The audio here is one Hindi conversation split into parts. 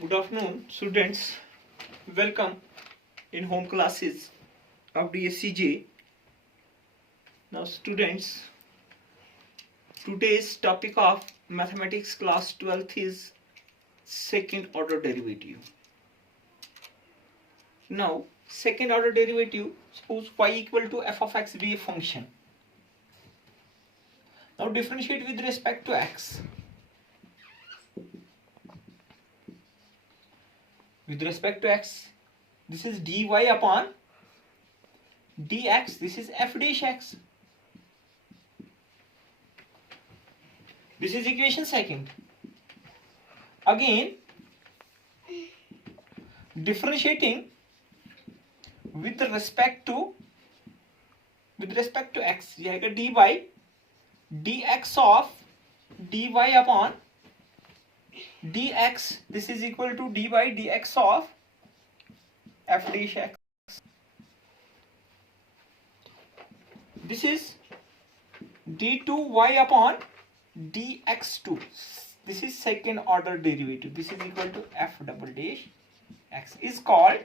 Good afternoon, students. Welcome in home classes of DSCJ. Now, students, today's topic of mathematics class 12th is second order derivative. Now, second order derivative, suppose y equal to f of x be a function. Now, differentiate with respect to x. With respect to x, this is dy upon dx, this is f dash x. This is equation second. Again, differentiating with respect to x, यह आएगा dy dx of dy upon dx, this is equal to dy dx of f dash x. This is d2y upon dx2. This is second order derivative. This is equal to f double dash x, is called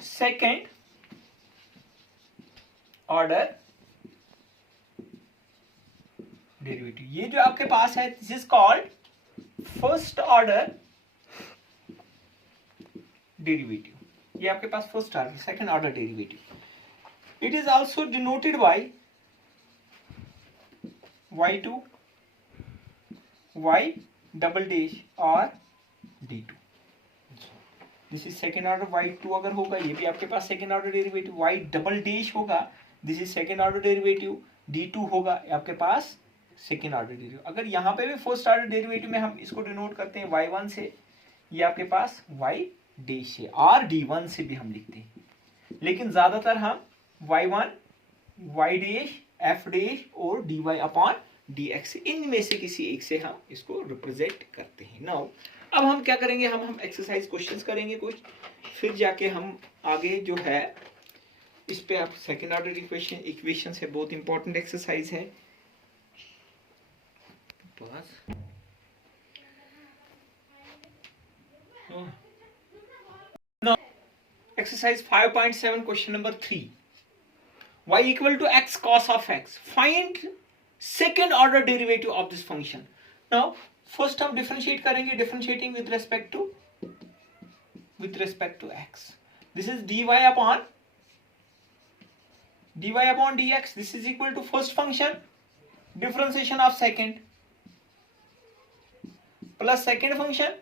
second order derivative. ये जो आपके पास है, this is called first order derivative. ये आपके पास first order, second order derivative. It is also denoted by y2 y double dash और d2. This is second order. y2 अगर होगा, ये भी आपके पास second order derivative. y double dash होगा, this is second order derivative. d2 होगा आपके पास सेकेंड ऑर्डर डेरिवेटिव. अगर यहाँ पे भी फर्स्ट ऑर्डर डेरिवेटिव में हम इसको डिनोट करते हैं y1 से, ये आपके पास y डैश से, और d1 से भी हम लिखते हैं, लेकिन ज्यादातर हम y1 y dash f dash और dy अपॉन dx से, इनमें से किसी एक से हम इसको रिप्रेजेंट करते हैं. नाउ अब हम क्या करेंगे, हम एक्सरसाइज क्वेश्चंस करेंगे कुछ, फिर जाके हम आगे जो है इस पे आप सेकेंड ऑर्डर इक्वेशन है, बहुत इंपॉर्टेंट एक्सरसाइज है. Now, exercise 5.7 question number 3. Y equal to x cos of x. Find second order derivative of this function. Now, first हम differentiate करेंगे, differentiating with respect to x. This is dy upon dx. This is equal to first function differentiation of second plus second function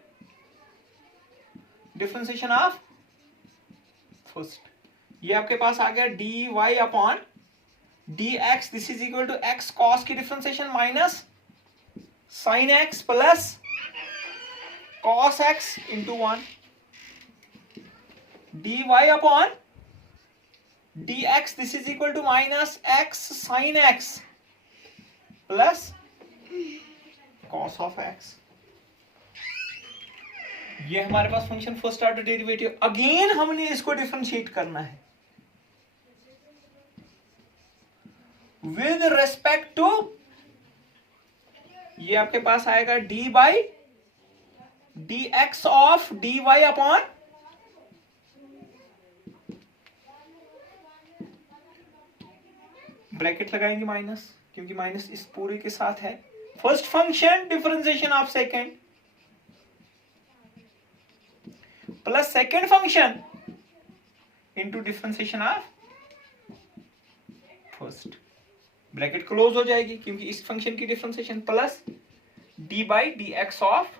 differentiation of first. ये आपके पास आ गया dy upon dx. This is equal to x cos की differentiation minus sin x plus cos x into 1. dy upon dx. This is equal to minus x sin x plus cos of x. ये हमारे पास function first order derivative. Again हमने इसको डिफरेंशिएट करना है विद रेस्पेक्ट टू, ये आपके पास आएगा d by d x of d y upon bracket लगाएंगे माइनस, क्योंकि माइनस इस पूरे के साथ है. First function differentiation of second plus second function into differentiation of first. Bracket close हो जाएगी क्योंकि इस फंक्शन की differentiation plus d by d x of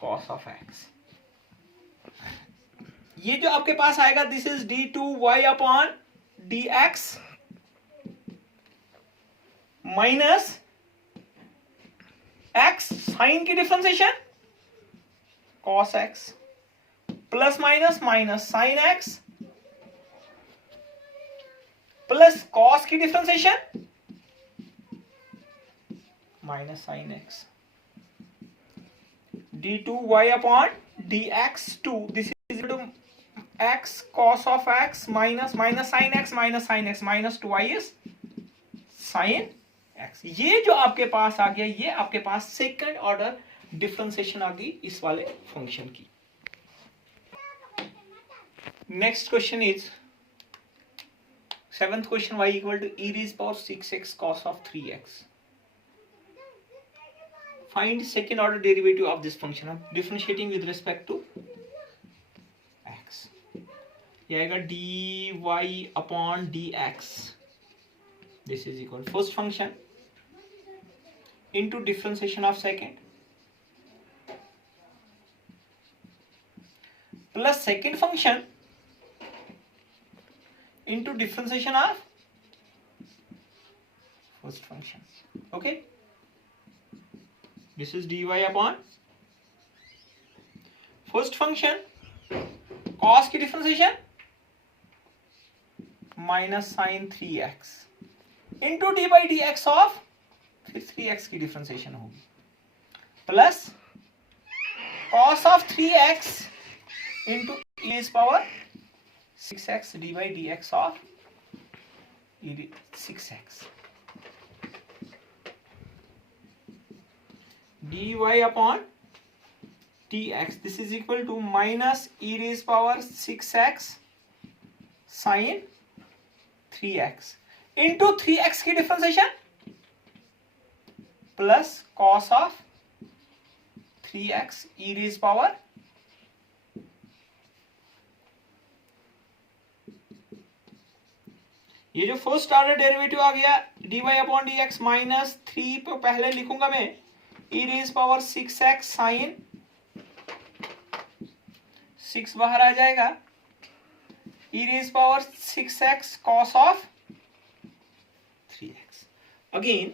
cos of x. ये जो आपके पास आएगा, this is d two y upon d x minus x sine की differentiation cos x plus minus minus sine x प्लस cos की differentiation minus sine x. d2y upon dx2. This is equal to x cos of x minus sin x minus sin x minus 2y is sin x. ये जो आपके पास आ गया, ये आपके पास सेकंड ऑर्डर डिफरेंशिएशन आ गई इस वाले फंक्शन की। Next question is 7th question, y equal to e raised power 6x cos of 3x। Find second order derivative of this function. हम differentiating with respect to x। ये आएगा dy upon dx, this is equal first function into differentiation of second plus second function into differentiation of first function. Okay, this is dy upon first function cos की differentiation minus sin 3x into d by dx of फिर 3x की differentiation होगी plus cos of 3x into e raised power 6x d by dx of 6x dy upon dx, this is equal to minus e raised power 6x sin 3x into 3x की differentiation plus cos of 3x e raised power ये जो फर्स्ट ऑर्डर डेरिवेटिव आ गया dy अपॉन dx माइनस 3 पे पहले लिखूंगा मैं e raise power 6x sign 6 बाहर आ जाएगा e raise power 6x cos of 3x। Again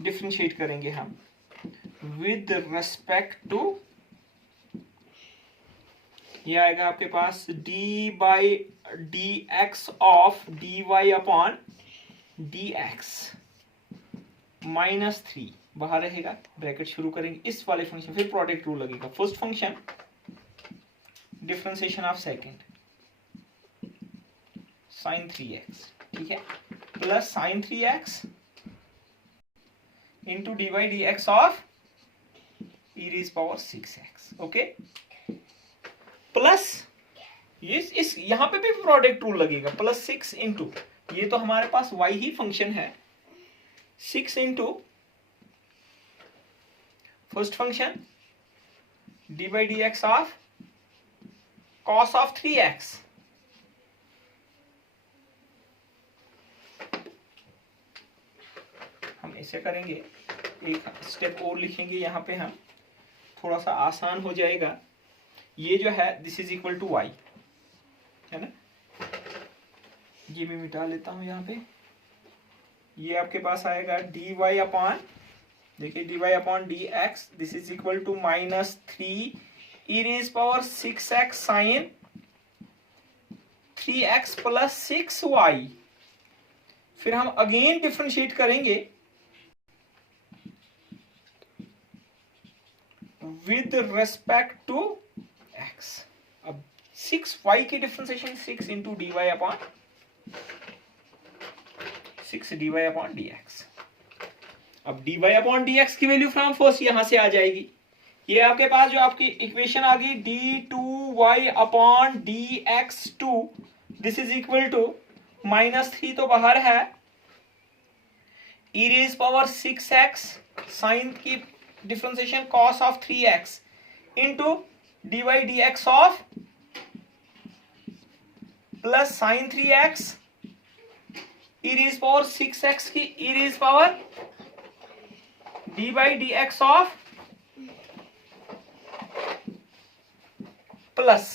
differentiate करेंगे हम with respect to, ये आएगा आपके पास d by dx of dy upon dx minus 3 बाहर रहेगा, ब्रैकेट शुरू करेंगे इस वाले फंक्शन, फिर प्रोडक्ट रूल लगेगा। First function differentiation of second sin 3x, ठीक है, plus sin 3x into dy dx of e raised power 6x। Okay, plus ये इस यहां पे भी प्रोडक्ट रूल लगेगा, प्लस 6 इंटू, ये तो हमारे पास y ही फंक्शन है, 6 into first function dy by dx of cos of 3x हम ऐसे करेंगे, एक स्टेप और लिखेंगे यहां पे, हम थोड़ा सा आसान हो जाएगा। ये जो है this is equal to y है ना, ये मैं मिटा लेता हूं यहाँ पे। ये आपके पास आएगा dy अपॉन, देखिए dy upon dx, this is equal to minus 3 e raise power 6x sine 3x plus 6y। फिर हम अगेन डिफरेंशिएट करेंगे विद रेस्पेक्ट टू x। अब 6y की differentiation 6 into dy upon 6 dy upon dx। अब dy अपॉन dx की वैल्यू फ्रॉम फर्स्ट यहां से आ जाएगी। ये आपके पास जो आपकी इक्वेशन आ गई d2y upon dx2, this is equal to minus 3 तो बाहर है, e raise power 6x sine की differentiation cos of 3x into dy dx of plus sine 3x e raise power 6x की e raise power dy dx of plus,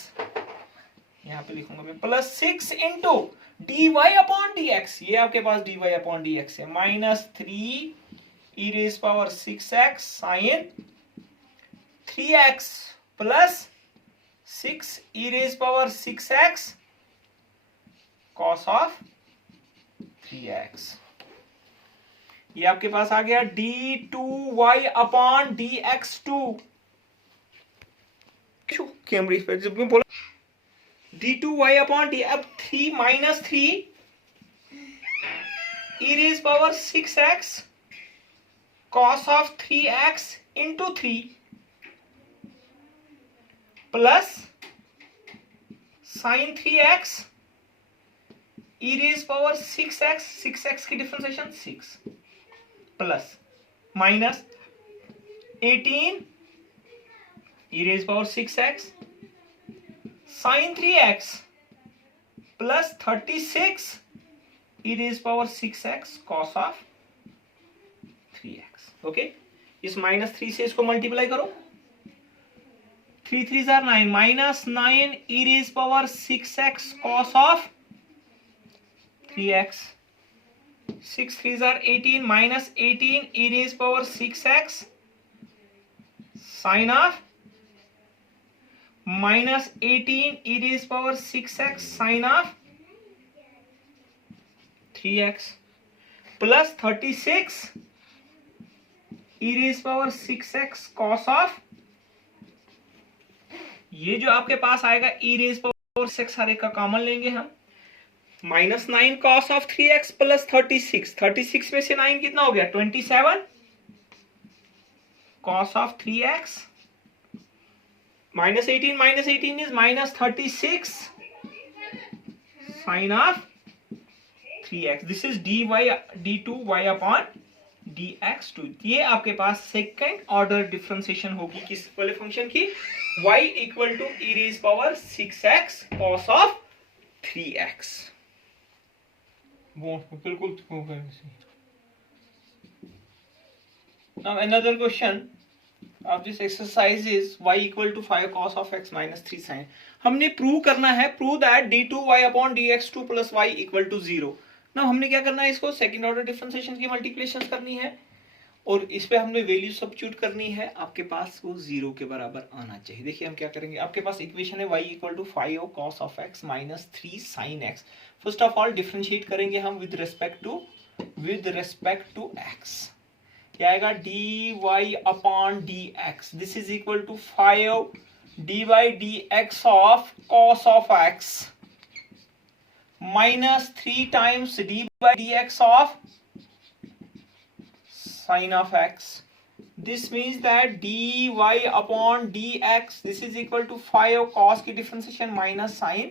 यहां पे लिखूंगा मैं plus 6 into dy upon dx, ये आपके पास dy अपॉन dx है, minus 3 e raise power 6x sine 3x plus 6 e raise power 6x cos of 3x। ये आपके पास आ गया d2y अपॉन dx2 कैमरे पे जब मैं बोला d2y अपॉन डी, अब 3 minus 3 e raised power 6x cos of 3x into 3 plus sin 3x e raised power 6x, 6x की differentiation 6 plus minus 18 e raised power 6x sin 3x plus 36 e raised power 6x cos of 3x. Okay, इस माइनस 3 से इसको मल्टीप्लाई करो, 3 3 are 9 minus 9 e raised power 6x cos of 3x, 6 3 are 18 minus 18 e raised power 6x sin of minus 18 e raised power 6x sin of 3x plus 36 e raised power 6x cos of, ये जो आपके पास आएगा e raised power 6 हर एक का कॉमन लेंगे हम, minus 9 cos of 3x plus 36, 36 में से 9 कितना हो गया 27 cos of 3x minus 18 is minus 36 sin of 3x. This is dy d2y upon dx2. ये आपके पास सेकंड ऑर्डर डिफरेंशिएशन होगी किस वाले फंक्शन की, y equal to e raised power 6x cos of 3x. बिल्कुल होगा. Now another question of this exercise is y equal to 5 cos of x minus 3 sin. हमने प्रूव करना है, prove that d2y upon dx2 plus y equal to 0. ना हमने क्या करना है, इसको सेकंड ऑर्डर डिफरेंशिएशन की मल्टीप्लिकेशन करनी है और इस पे हमने वैल्यू सब्स्टिट्यूट करनी है, आपके पास वो 0 के बराबर आना चाहिए. देखिए हम क्या करेंगे, आपके पास इक्वेशन है y equal to 5 cos of x minus 3 sin x. First of all differentiate करेंगे हम विद रेस्पेक्ट टू x. क्या आएगा dy upon dx, this is equal to 5 dy dx of cos of x minus 3 times dy dx of sin of x. This means that dy upon dx this is equal to 5 cos की differentiation minus sin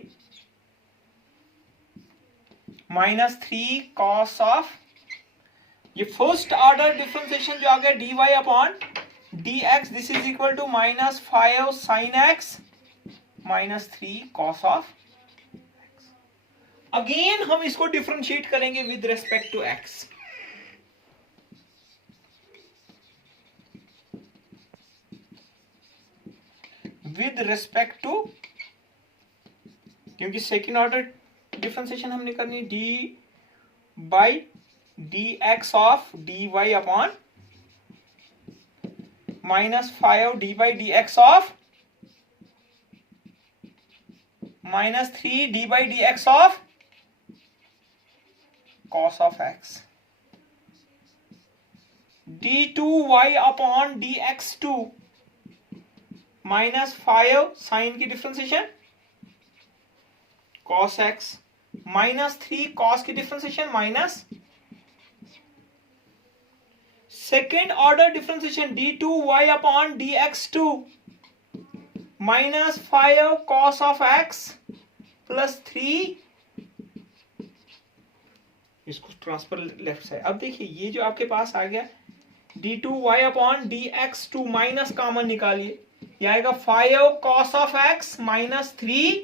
minus 3 cos of, ये फर्स्ट ऑर्डर डिफरेंशिएशन जो आ गया dy upon dx this is equal to minus 5 sin x minus 3 cos of x. Again हम इसको डिफरेंशिएट करेंगे with respect to x. With respect to, क्योंकि सेकेंड ऑर्डर डिफरेंशिएशन हमने करनी d by dx of dy upon minus 5 dy dx of minus 3 dy dx of cos of x. d2y upon dx2 minus 5 sine की differentiation cos x minus 3 cos की differentiation minus second order differentiation d2y upon dx2 minus 5 cos of x plus 3, इसको ट्रांसफर लेफ्ट साइड. अब देखिए ये जो आपके पास आ गया d2y upon dx2 minus common निकालिए, ये आएगा 5 cos of x माइनस 3,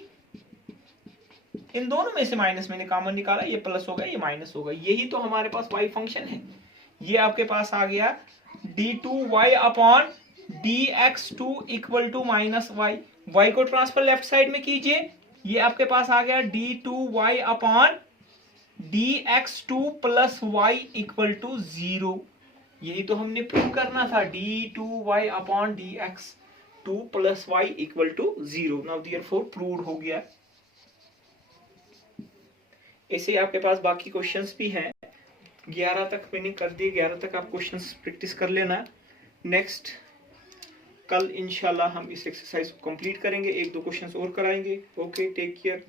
इन दोनों में से माइनस मैंने कॉमन निकाला, ये प्लस होगा ये माइनस होगा. यही तो हमारे पास y फंक्शन है. ये आपके पास आ गया d2y upon dx2 equal to minus y. y को ट्रांसफर लेफ्ट साइड में कीजिए, ये आपके पास आ गया d2y upon dx2 plus y equal to 0. यही तो हमने प्रूव करना था, d2y upon dx2 plus y equal to 0. Now therefore proved हो गया. ऐसे आपके पास बाकी क्वेश्चंस भी हैं, 11 तक मैंने कर दिए, 11 तक आप क्वेश्चंस प्रैक्टिस कर लेना. नेक्स्ट कल इंशाल्लाह हम इस एक्सरसाइज को कंप्लीट करेंगे, 1-2 क्वेश्चंस और कराएंगे। Okay, take care.